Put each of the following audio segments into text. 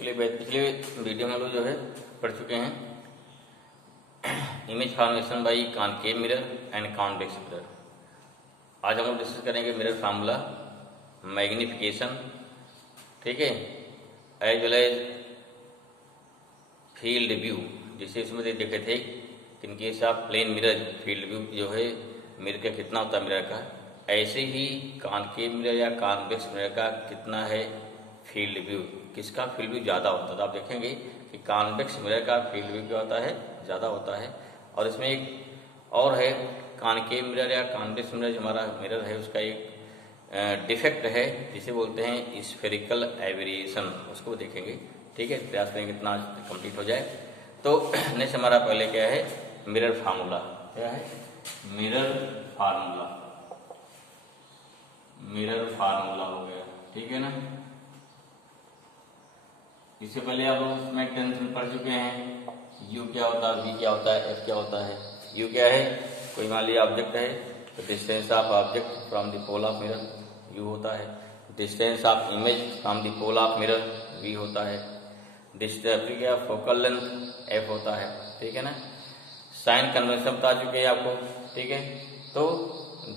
पिछले वीडियो में लोग जो है पढ़ चुके हैं image formation by concave mirror and convex mirror. आज हम लोग डिस्कस करेंगे मिरर फार्मूला, मैग्निफिकेशन, ठीक है, as well as field view. जिसे इसमें देखे थे कि in case of plane mirror field view जो है मिरर का कितना होता है मिरर का, ऐसे ही कॉनकेव मिरर या कॉन्वेक्स मिरर का कितना है फील्ड व्यू, किसका फील्ड व्यू ज़्यादा होता है। तो आप देखेंगे कि कॉन्वेक्स मिरर का फील्ड व्यू क्या होता है, ज़्यादा होता है। और इसमें एक और है, कॉनकेव मिरर या कॉन्वेक्स मिरर जो हमारा मिरर है उसका एक डिफेक्ट है जिसे बोलते हैं स्फेरिकल एवेरिएशन, उसको देखेंगे। ठीक है, प्रयास करेंगे कितना कंप्लीट हो जाए। तो नेक्स्ट हमारा पहले क्या है, मिरर फार्मूला। क्या है? Mirror formula. मिरर फार्मूला हो गया, ठीक है ना। इससे पहले आप लोग उसमें टेंशन पढ़ चुके हैं, यू क्या होता है, वी क्या होता है, एफ क्या होता है। यू क्या है, कोई मान लिया ऑब्जेक्ट है तो distance of object from the pole of mirror U होता है। Distance of image from the pole of mirror V होता है। डिस्टेंस फोकल लेंथ एफ होता है, ठीक है ना। साइन कन्वेंशन बता चुके हैं आपको, ठीक है। तो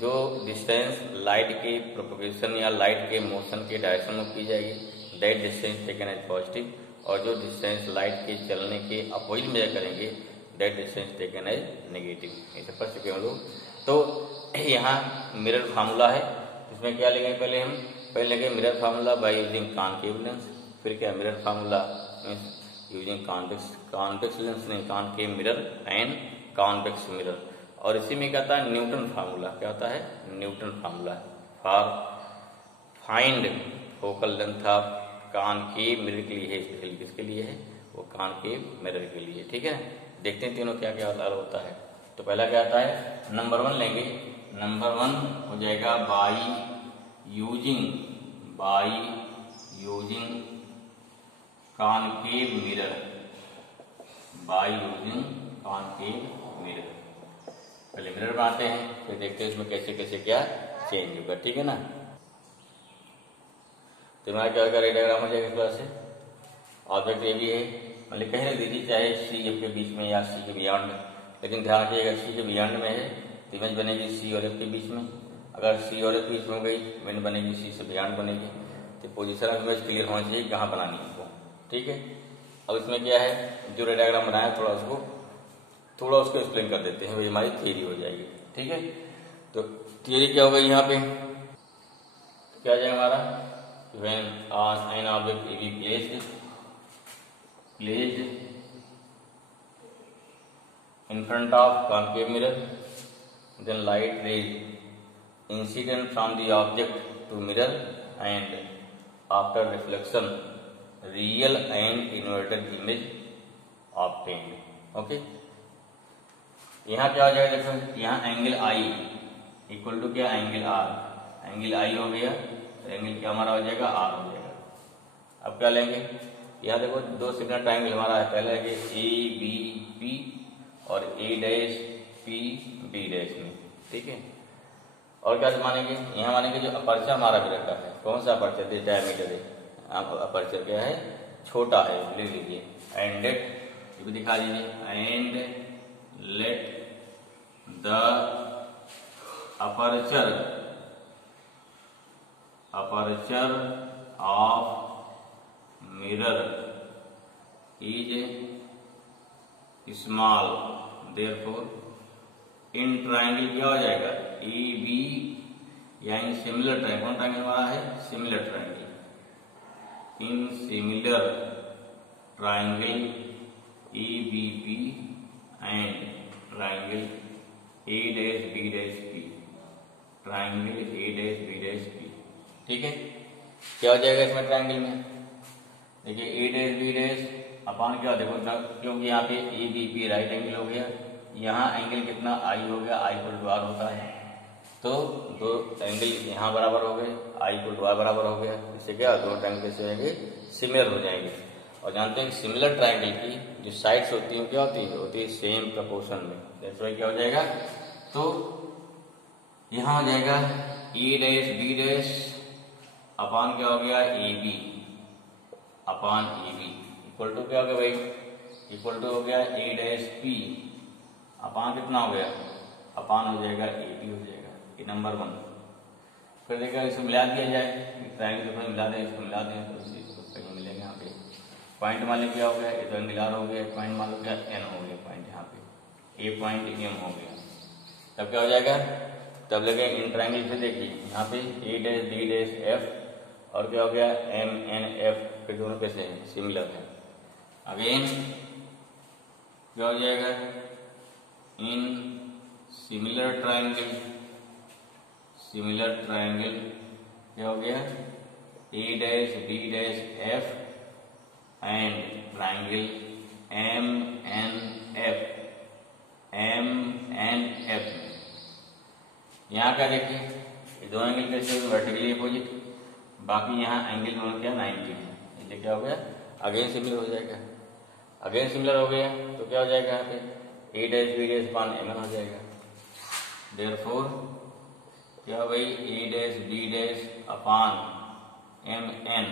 जो डिस्टेंस लाइट के प्रोपगेशन या लाइट के मोशन के डायरेक्शन में की जाएगी that distance taken as positive, और जो डिस्टेंस लाइट के चलने के अपोजिट मेजर करेंगे that distance taken as negative. ऐसे पढ़ चुके हैं लोग। तो यहाँ मिरर फार्मूला है, इसमें क्या लेंगे, पहले लेंगे mirror formula by using concave lens. फिर क्या, mirror formula using convex lens नहीं, concave mirror and convex mirror. और इसी में क्या आता है, न्यूटन फार्मूला। क्या होता है, Newton formula for find focal length of concave mirror के लिए है, स्पेशली किसके लिए है, वो कॉनकेव मिरर के लिए। ठीक है, देखते हैं तीनों क्या क्या होता है। तो पहला क्या आता है, नंबर 1 लेंगे। नंबर 1 हो जाएगा by using concave mirror, by using concave mirror. पहले मिरर बनाते हैं, फिर देखते हैं इसमें कैसे कैसे क्या चेंज होगा, ठीक है ना। तो हमारा क्या होगा, डायग्राम हो जाएगा इस तरह से। ऑब्जेक्ट ये भी है, मतलब कहीं रख दीजिए, चाहे सी एफ के बीच में या सी के बियॉन्ड में, लेकिन ध्यान रखिएगा सी के बियॉन्ड में है तो इमेज बनेगी सी और एफ के बीच में। अगर सी और एफ के बीच में हो गई इमेज बनेगी सी से बियॉन्ड बनेगी। तो पोजीशन ऑफ इमेज क्लियर होना चाहिए कहाँ बनानी है वो, ठीक है। अब इसमें क्या है, जो डायग्राम बनाया थोड़ा उसको एक्सप्लेन कर देते हैं, वही हमारी थियरी हो जाएगी, ठीक है। तो थियरी क्या होगा यहाँ पे, क्या आ जाएगा हमारा, when an object is placed in front of concave mirror, then light rays incident from the object to mirror and after reflection real and inverted image obtained. Okay, यहाँ क्या हो जाएगा, देखो यहाँ एंगल आई इक्वल टू क्या, angle are. Angle आई हो गया, angle क्या हमारा हो जाएगा, आर हो जाएगा। अब क्या लेंगे, यहाँ देखो दो सिग्नल ट्रायंगल हमारा है, पहले है ए बी पी और ए डैश पी बी डैश में, ठीक है। और क्या मानेंगे, यहाँ मानेंगे जो अपर्चर हमारा मिरर का है, कौन सा अपर्चर, डायमीटर है, अपर्चर क्या है, छोटा है, लिख लीजिए। एंड ये भी दिखा दीजिए, and let the aperture of mirror is small, therefore in triangle क्या हो जाएगा, ए बी, या इन सिमिलर ट्राइंगल, कौन ट्राइंगल हमारा है, similar triangle, in similar triangle A B P and triangle A dash B dash P, triangle A dash B dash P, ठीक है। क्या हो जाएगा इसमें ट्रायंगल में, देखिए A dash B dash upon क्या, देखो क्योंकि यहाँ पे A B P right angle हो गया, यहाँ एंगल कितना आई हो गया, आई इक्वल टू आर होता है। तो दो एंगल यहाँ बराबर हो गए, आई इक्वल टू आर बराबर हो गया, इससे क्या दो ट्रायंगल कैसे होंगे, सिमिलर हो जाएंगे। और जानते हैं सिमिलर ट्रायंगल की जो साइड्स होती हैं क्या होती है सेम प्रपोर्शन में, जैसे क्या हो जाएगा, तो यहाँ हो जाएगा A dash B dash upon क्या हो गया, A B, upon A B equal to क्या हो गया भाई, इक्वल टू हो गया ए डैश पी अपॉन कितना हो गया, अपॉन हो जाएगा ए बी हो जाएगा, ये नंबर 1। फिर देखिए इसको मिला दिया जाए, ट्रायंगल को मिला दें, इसको मिला दें तो इसको कहीं मिलेगा यहाँ पे। पॉइंट मान लो क्या हो गया, ये तो एंगुलर हो गया, पॉइंट मान लो क्या एन हो गया, पॉइंट यहाँ पे ए पॉइंट एम हो गया। तब क्या हो जाएगा, तब लगे इन ट्रायंगल से देखिए यहाँ पे A dash D dash F और क्या हो गया एम एन एफ, फिर दोनों कैसे हैं सिमिलर है। अगेन क्या हो जाएगा, इन सिमिलर ट्रायंगल क्या हो गया A dash B dash F and triangle M N F. यहाँ का देखिए ये दो एंगल कैसे वर्टिकली अपोजिट, बाकी यहाँ एंगल दोनों क्या 90 है, इसलिए क्या हो गया अगेन सिमिलर हो जाएगा। अगेन सिमिलर हो गया तो क्या हो जाएगा यहाँ पे A dash B dash upon M N हो जाएगा। देयरफॉर क्या भाई A dash B dash upon M N,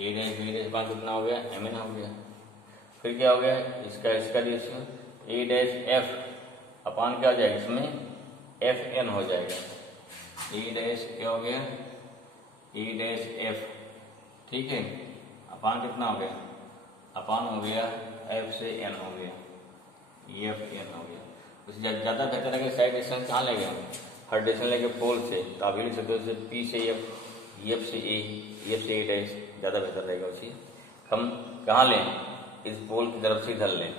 A dash B dash upon कितना हो गया एम एन हो गया। फिर क्या हो गया इसका ratio A dash F upon क्या हो जाएगा, इसमें एफ एन हो जाएगा। ए डैश क्या हो गया ए डैश एफ, ठीक है, अपॉन कितना हो गया, अपॉन हो गया एफ से एन हो गया, एफ एन हो गया। उससे ज्यादा बेहतर है कि साइड डिस्टेंस कहाँ ले गए, हर डिस्टेंस लेके पोल से, तो आप लिख सकते हो पी से एफ, एफ से ए डैश, ज्यादा बेहतर रहेगा। उसी हम कहाँ लें, इस पोल की तरफ से इधर लें,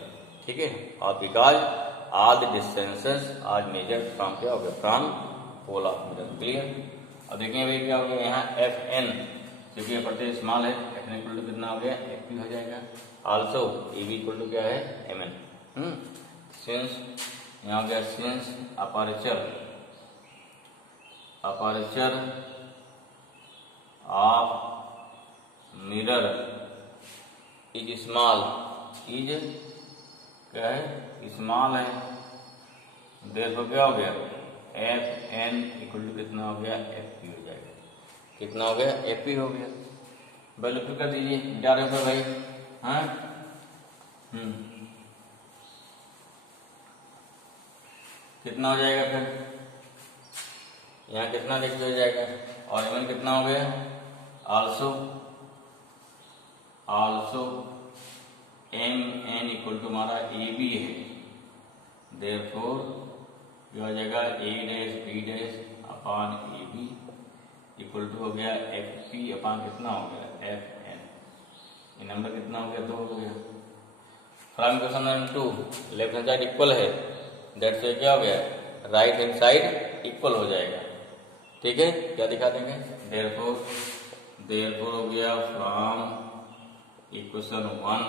ठीक है। और because all the distances are measured from क्या हो गया, from pole of mirror, clear. अब देखिए भाई क्या हो गया यहाँ एफ एन, क्योंकि प्रत्यय स्मॉल है, एफ एन इक्वल टू कितना हो गया एफ पी हो जाएगा। Also A B equal to क्या है एम एन। सिंस यहाँ हो गया since aperture of mirror is small, is क्या है स्मॉल है, देखो क्या हो गया एफ एन इक्वल टू कितना हो गया एफ पी हो जाएगा, कितना हो गया एफ पी हो गया। वैल्यू फिर कर दीजिए डायरेक्ट पर भाई, हाँ कितना हो जाएगा, फिर यहाँ कितना देखिए हो जाएगा, और एम कितना हो गया also M N equal to हमारा ए बी है। देयरफॉर क्या हो जाएगा A dash B dash upon A B equal to हो गया एफ पी अपॉन कितना हो गया एफ एन। ये नंबर कितना हो गया 2 हो गया। From question number 2 left hand side equal है, दैट से क्या हो गया राइट हैंड साइड इक्वल हो जाएगा, ठीक है। क्या दिखा देंगे, देयरफॉर हो गया फ्रॉम इक्वेशन 1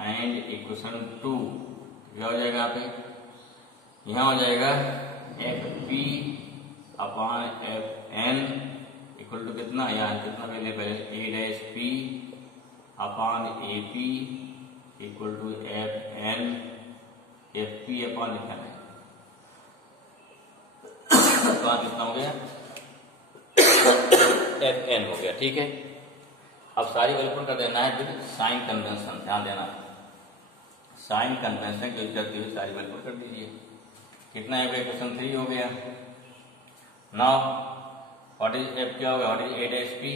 एंड इक्वेशन 2 क्या हो जाएगा यहाँ पे, यहाँ हो जाएगा F P upon F N equal to कितना, यहाँ कितना पहले पहले A dash P upon A P equal to F N, F P upon लिखा है कितना हो गया एफ एन हो गया, ठीक है। अब सारी वैल्यू कर देना है फिर साइन कन्वेंशन, ध्यान देना साइन कन्वेंशन यूज करते हुए सारी वैल्यू कर दीजिए। कितना है भाई क्वेश्चन 3 हो गया। नाउ व्हाट इज एफ क्या होगा, what is a dash P,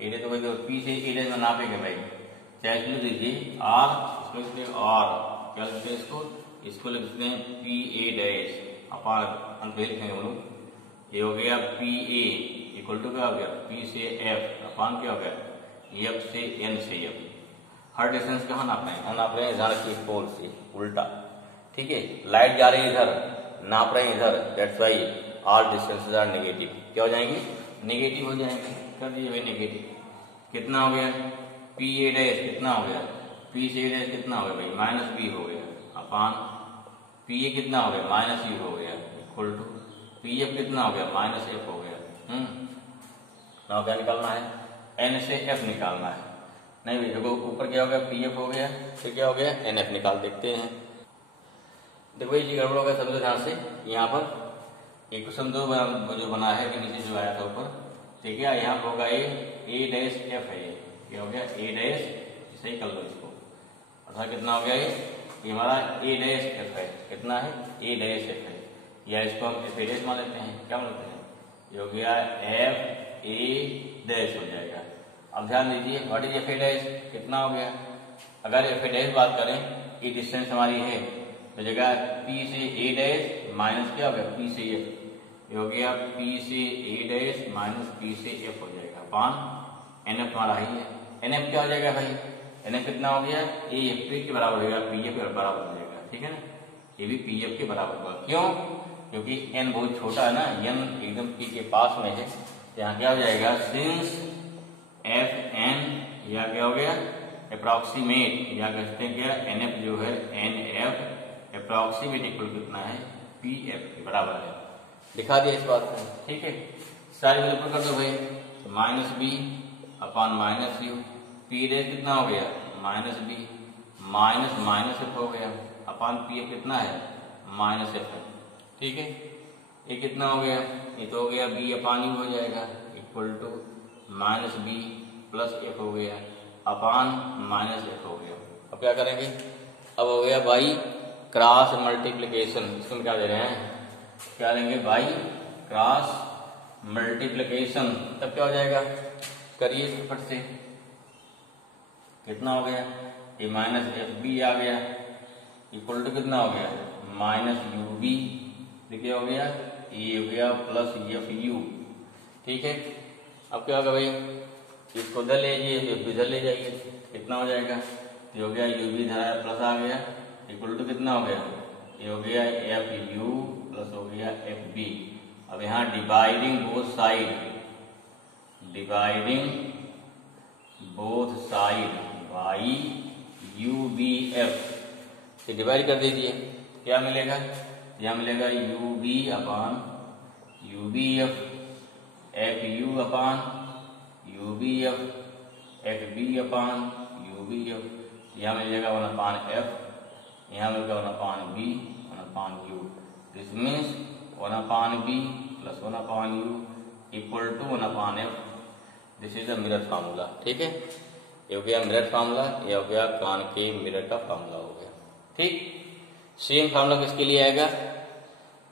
A dash तो भाई पी से ए डैश में नापेंगे भाई, चाहे इसमें दीजिए आर, इसमें लिखते आर, क्या लिखते हैं इसको लिखते हैं पी ए डैश अपार अंत लिखेंगे हम लोग। ये हो गया पी ए इक्वल टू क्या हो गया पी से एफ अपान क्या हो गया एफ से एन से एफ। हर डिस्टेंस कहाँ नाप रहे हैं, यहाँ नाप रहे हैं इधर की पोल से उल्टा, ठीक है। लाइट जा रही है इधर, नाप रहे हैं इधर, that's why all distances are negative. क्या हो जाएंगे नेगेटिव हो जाएंगे। कर दीजिए भाई नेगेटिव, कितना हो गया पी ए डैश कितना हो गया पी से ए डैश कितना हो गया भाई माइनस बी हो गया अपान पी ए कितना हो गया माइनस यू हो गया इक्वल टू पी एफ कितना हो गया माइनस एफ हो गया। नाउ क्या निकालना है एन से एफ निकालना है। नहीं भाई देखो ऊपर क्या हो गया पी एफ हो गया, फिर क्या हो गया एन एफ निकाल देखते हैं। देखो ये गड़बड़ हो गया, समझो ध्यान से। यहाँ पर एक क्वेश्चन 2 जो बना है कि नीचे जो आया था ऊपर, ठीक है। यहाँ पर होगा ए डैश एफ है, क्या हो गया ए डैश, सही कर लो इसको, अर्थात कितना हो गया ये हमारा ए डैश एफ है, कितना है ए डैश एफ है, या इसको हम एफ ए डैश मान लेते हैं, क्या मानते हैं, ये हो गया एफ ए डैश हो जाएगा। अब ध्यान दीजिए what is F A dash, कितना हो गया, अगर एफ ए डैश बात करें ये डिस्टेंस हमारी है तो जगह पी से ए डैश माइनस क्या हो गया पी से एफ, ये हो गया पी से ए डैश माइनस पी से एफ हो जाएगा अपान एन एफ हमारा ही है, एन एफ क्या हो जाएगा भाई, एन एफ कितना हो गया ए एफ पी के बराबर हो जाएगा, पी एफ के बराबर हो जाएगा, ठीक है ना, ये भी पी एफ के बराबर होगा, क्यों, क्योंकि एन बहुत छोटा है ना, एन एकदम पी के पास में है, यहाँ क्या हो जाएगा सिंस एफ एन, या क्या हो गया अप्रोक्सीमेट, या कहते हैं क्या एन एफ जो है एन एफ अप्रोक्सीमेट इक्वल कितना है पी एफ के बराबर है, दिखा दिया इस बात को, ठीक है, सारे बिल्कुल कर दो भाई, तो minus B upon minus U, P dash कितना हो गया minus B minus minus F हो गया अपॉन पी एफ कितना है माइनस एफ है, ठीक है, ये कितना हो गया, ये तो हो गया बी अपॉन यू हो जाएगा equal to minus B plus F हो गया अपॉन माइनस एफ हो गया। अब क्या करेंगे, अब हो गया बाई क्रॉस मल्टीप्लीकेशन, इसको क्या दे रहे हैं, क्या लेंगे बाई क्रॉस मल्टीप्लीकेशन, तब क्या हो जाएगा, करिए फट से, कितना हो गया ये माइनस एफ बी आ गया इक्वल टू कितना हो गया माइनस यू बी, देखिए हो गया ये हो गया प्लस एफ यू, ठीक है, अब क्या होगा भाई इसको इधर ले जाइए इधर ले जाइए, कितना हो जाएगा, ये हो गया यू बी इधर आया प्लस आ गया इक्वल टू कितना हो गया, ये हो गया एफ यू प्लस हो गया एफ बी। अब यहाँ dividing both side, dividing both side by U B F से डिवाइड कर दीजिए, क्या मिलेगा, यहाँ मिलेगा U B upon U B F F U upon U B F F B upon U B F, यहाँ मिलेगा 1 अपान एफ, यहाँ मिलेगा 1 upon B 1 upon U, this means 1 upon B plus 1 upon U equal to 1 upon F, this is the mirror formula, ठीक है, ये हो गया mirror formula, ये हो गया कॉनकेव मिरर का फार्मूला हो गया, ठीक, सेम फार्मूला किसके लिए आएगा,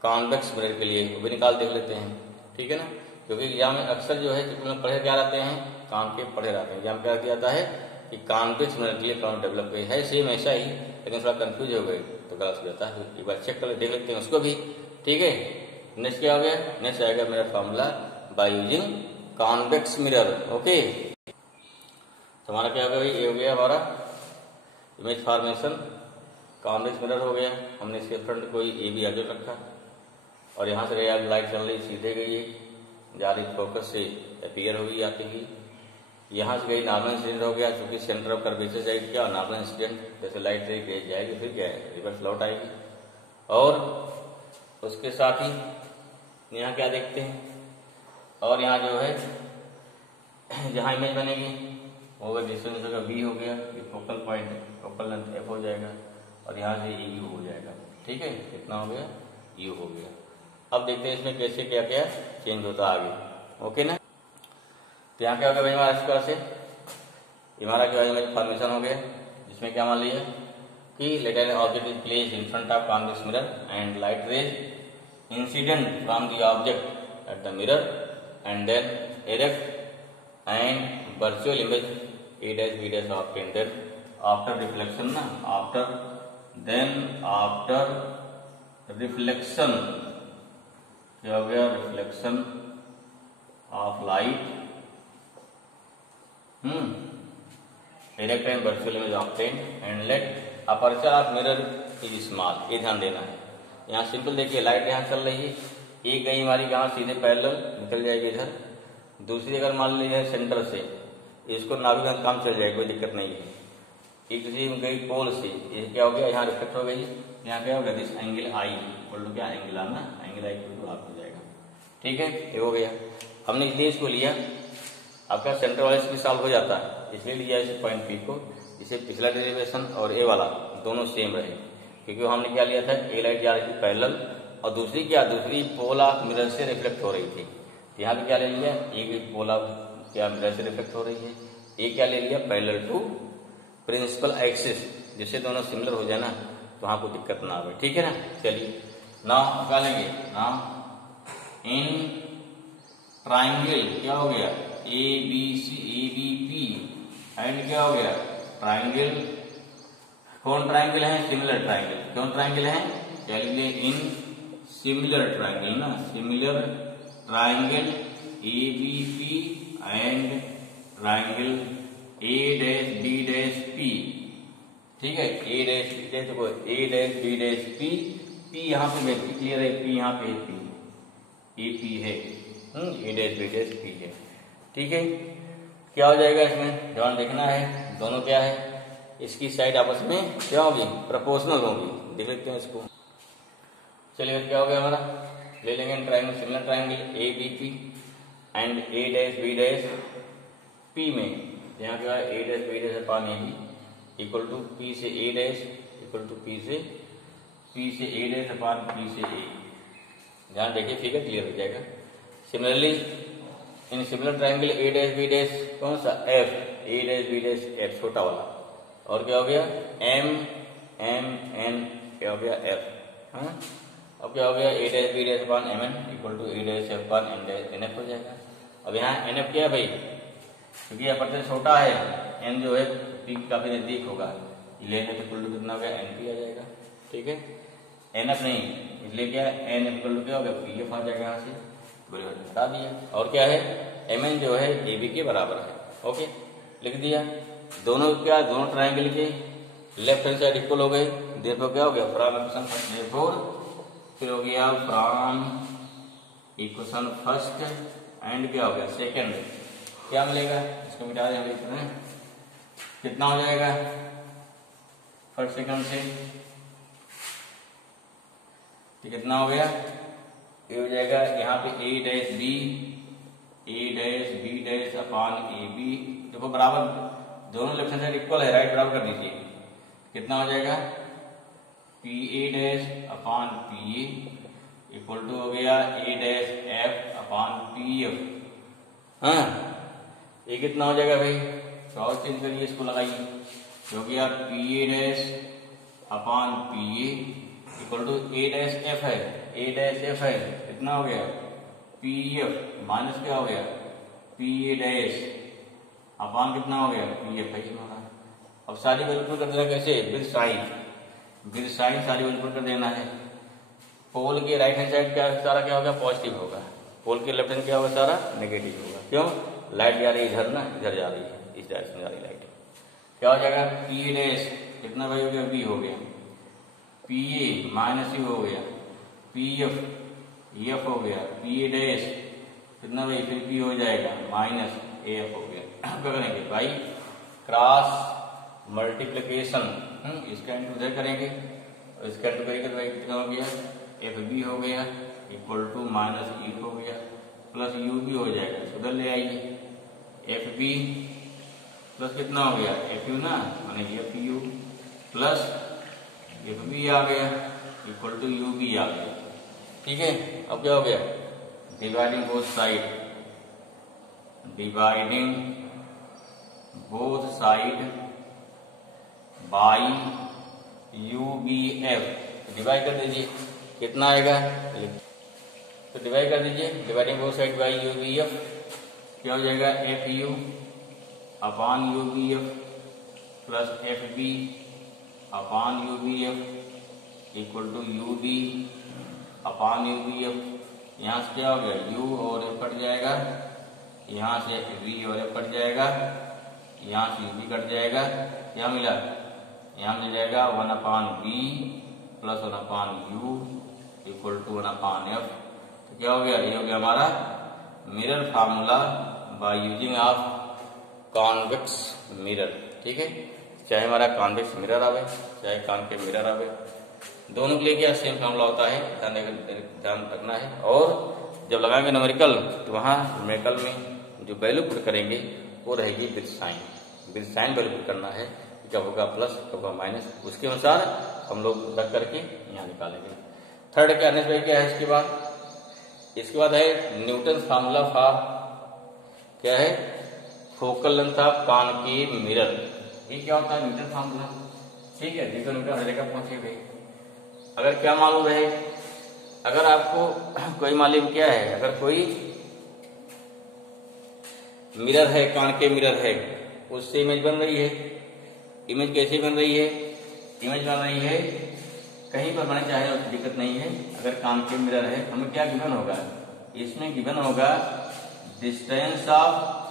कॉन्वेक्स मिरर के लिए, वो भी निकाल देख लेते हैं, ठीक है ना, क्योंकि एग्जाम में अक्सर जो है मतलब पढ़े क्या रहते हैं कॉनकेव पढ़े रहते हैं, एग्जाम क्या किया जाता है कि कॉन्वेक्स मिरर के लिए कौन डेवलप हुई है, सेम ऐसा ही, लेकिन थोड़ा कंफ्यूज हो गए तो गलत हो जाता है, एक बार चेक कर देख लेते हैं उसको भी, ठीक है। नेक्स्ट क्या हो गया, नेक्स्ट आएगा मेरा formula by using convex mirror, okay, तो हमारा क्या हो गया भाई, ये हो गया हमारा इमेज फॉर्मेशन, कॉन्वेक्स मिरर हो गया, हमने इसके फ्रंट कोई ए बी आगे रखा और यहाँ से लाइट चल रही सीधे गई जा रही फोकस से अपीयर हुई आती हुई, यहाँ से गई नॉर्मल इंसिडेंट हो गया, क्योंकि सेंटर ऑफ कर्वेचर साइड क्या नॉर्मल इंसिडेंट, जैसे लाइट से जाएगी फिर क्या है रिवर्स लौट आएगी, और उसके साथ ही यहाँ क्या देखते हैं, और यहाँ जो है जहाँ इमेज बनेगी वो डिस्टेंस का बी हो गया, focal point focal length F हो जाएगा, और यहाँ से ये यू हो जाएगा, ठीक है, कितना हो गया यू हो गया। अब देखते हैं इसमें कैसे क्या क्या चेंज होता है आगे, ओके ना, तो यहाँ क्या हो गया भाई हमारा इस तरह से हमारा क्या इमेज फॉर्मेशन हो गया, जिसमें क्या मान लिया कि let an object is placed in front of convex mirror and light rays incident from the object at the mirror and then erect and virtual image A dash B dash obtain, then after reflection ना, after reflection क्या हो गया, reflection of light direct and virtual image obtained and let aperture of mirror is small, ये ध्यान देना है। यहाँ simple देखिए लाइट यहाँ चल रही है, एक गई हमारी यहाँ सीधे पैरेलल निकल जाएगी इधर, दूसरी अगर मान लीजिए सेंटर से इसको नाभि में काम चल जाएगी, कोई दिक्कत नहीं है, एक किसी में गई पोल से ये क्या हो गया यहाँ रिफ्लेक्ट हो गई, यहाँ क्या हो गया दिस एंगल आई बोल क्या एंगल आना, एंगल आई तो आप हो जाएगा, ठीक है, ये हो गया। हमने इसलिए इसको लिया, आपका सेंटर वाले से भी सॉल्व हो जाता है, इसलिए लिया इस पॉइंट पी को, जिसे पिछला डेरिवेशन और ए वाला दोनों सेम रहे, क्योंकि हमने क्या लिया था ए लाइट जा रही थी पैरेलल और दूसरी क्या, दूसरी पोल ऑफ मिरर से रिफ्लेक्ट हो रही थी, यहाँ पे क्या ले लिया, एक पोल ऑफ क्या मिरर से रिफ्लेक्ट हो रही है, ये क्या ले लिया, पैरेलल टू प्रिंसिपल एक्सिस, जिससे दोनों सिमिलर हो जाए ना तो वहां कोई दिक्कत ना आवे, ठीक है ना। चलिए नाउ निकालेंगे, नाउ इन ट्राइंगल क्या हो गया, ए बी पी एंड क्या हो गया ट्राइंगल, कौन ट्राइंगल है, सिमिलर ट्राइंगल, कौन ट्राइंगल है, क्या लिख लिया, इन सिमिलर ट्राइंगल ना, similar triangle A B P and triangle A dash B dash P, ठीक है, ए डैश बी डैश, देखो A dash B dash P, P यहाँ पे क्लियर है, पी यहाँ पे पी, ए पी है, A dash B dash P है, ठीक है। क्या हो जाएगा इसमें, ध्यान देखना है, दोनों क्या है, इसकी साइड आपस में क्या होगी, प्रोपोर्शनल होगी, देख लेते हैं इसको। चलिए क्या हो गया हमारा, ले लेंगे triangle, similar triangle A B P and A dash B dash P में, यहाँ क्या है A dash B dash upon A B equal to P से A dash equal to P से ए डैश अपान पी से ए, ध्यान देखिए figure clear हो जाएगा। Similarly in similar triangle A dash B dash कौन सा, F, A dash B dash F छोटा वाला, और क्या हो गया एम एम एन, क्या हो गया एफ, हाँ अब क्या हो गया A dash B dash upon M N equal to A dash F upon N dash N F हो जाएगा। अब यहाँ एन एफ क्या है भाई, क्योंकि अपर्चर छोटा है, एन जो है पी काफी नजदीक होगा, इसलिए एन एफ इक्वल टू कितना हो गया एन पी आ जाएगा, ठीक है, एन एफ नहीं, इसलिए क्या एन एफ इक्वल टू क्या हो गया पी एफ आ जाएगा, यहाँ से बता दिया। और क्या है एम एन जो है ए बी के बराबर है, ओके लिख दिया। दोनों क्या, दोनों ट्राइंगल के लेफ्ट हैंड साइड इक्वल हो गए, देयरफॉर क्या हो गया फ्रॉम इक्वेशन फर्स्ट, देयरफॉर फिर हो गया फ्रॉम इक्वेशन फर्स्ट एंड क्या हो गया सेकंड, क्या मिलेगा, इसको मिटा दें, लिख रहे हैं कितना हो जाएगा फर्स्ट सेकंड से, कितना हो गया, ये हो जाएगा यहाँ पे A dash B dash upon A B, देखो बराबर दोनों लेफ्ट हैंड साइड इक्वल है, राइट बराबर कर दीजिए, कितना हो जाएगा P A dash upon P A equal to हो गया A dash F upon P F, हाँ ये कितना हो जाएगा भाई, क्रॉस चेंज करिए, इसको लगाइए, हो गया P A dash upon P A equal to A dash F है, ए डैश एफ है, कितना हो गया पी एफ माइनस क्या हो गया पी ए डैश अपान कितना हो गया पी एफ है इसमें। अब सारी वैल्यू कर देना कैसे, विद साइन सारी वैल्यू कर देना है। पोल के राइट हैंड साइड क्या सारा क्या होगा पॉजिटिव होगा, पोल के लेफ्ट हैंड क्या होगा सारा नेगेटिव होगा, क्यों लाइट जा रही है इधर ना, इधर जा रही है, इस डायरेक्शन जा रही लाइट, क्या हो जाएगा पी ए डैश कितना भाई हो गया बी हो गया, पी ए माइनस यू हो गया, पी एफ एफ हो गया, पी ए डैश कितना भाई फिर पी हो जाएगा माइनस ए एफ हो गया। क्या करेंगे भाई क्रॉस मल्टीप्लीकेशन, इसका इंटू उधर करेंगे और इसका इंटू करेंगे तो भाई कितना हो गया एफ बी हो गया इक्वल टू माइनस ई हो गया प्लस यू बी हो जाएगा, उधर ले आइए एफ बी प्लस कितना हो गया एफ यू ना, माने F U plus F B आ गया इक्वल टू यू बी आ गया, ठीक है। अब क्या हो गया dividing both side by U B F, divide कर दीजिए कितना आएगा, तो डिवाइड कर दीजिए dividing both side by U B F, क्या हो जाएगा F U upon U B F plus F B upon U B F equal to U B upon U B F, यहाँ से क्या हो गया u और f कट जाएगा, यहाँ से v और f कट जाएगा, यहाँ से u भी कट जाएगा, क्या मिला यहाँ मिल जाएगा 1 upon b plus 1 upon u equal to 1 upon f, तो क्या हो गया ये हो गया हमारा mirror formula by using of convex mirror, ठीक है। चाहे हमारा कॉन्वेक्स मिरर आवे चाहे कॉन्केव मिरर आवे, दोनों के लिए क्या सेम फार्मूला होता है, ध्यान रखना है। और जब लगाएंगे न्यूमेरिकल तो वहाँ न्यूमेरिकल में जो वैल्यू पुट करेंगे वो रहेगी विद साइन वैल्यू पुट करना है, कब होगा प्लस कब होगा माइनस, उसके अनुसार हम लोग रख करके यहाँ निकालेंगे। थर्ड क्या है इसके बाद है न्यूटन फार्मूला फॉर क्या है focal length of concave mirror, ये क्या होता है मीटर फार्मूला, ठीक है, देखो मीटर हर जगह पहुंचे हुए। अगर क्या मालूम रहे, अगर आपको कोई मालूम क्या है, अगर कोई मिरर है, कॉनकेव मिरर है, उससे इमेज बन रही है, इमेज कैसे बन रही है, इमेज बन रही है कहीं पर बने चाहे उसकी दिक्कत नहीं है। अगर कॉनकेव मिरर है हमें क्या गिवन होगा, इसमें गिवन होगा डिस्टेंस ऑफ,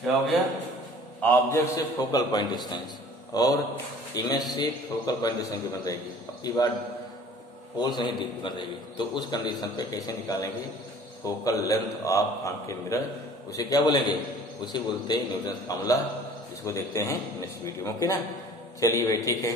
क्या हो गया, ऑब्जेक्ट से फोकल पॉइंट डिस्टेंस, और इमेज से फोकल पॉइंट डिस्टेंस बन रहेगी। अब की बात पोल से ही बन रहेगी, तो उस कंडीशन पे कैसे निकालेंगे focal length of concave mirror, उसे क्या बोलेंगे, उसे बोलते हैं न्यूटन फार्मूला। इसको देखते हैं नेक्स्ट वीडियो में, ओके ना। चलिए भाई ठीक है।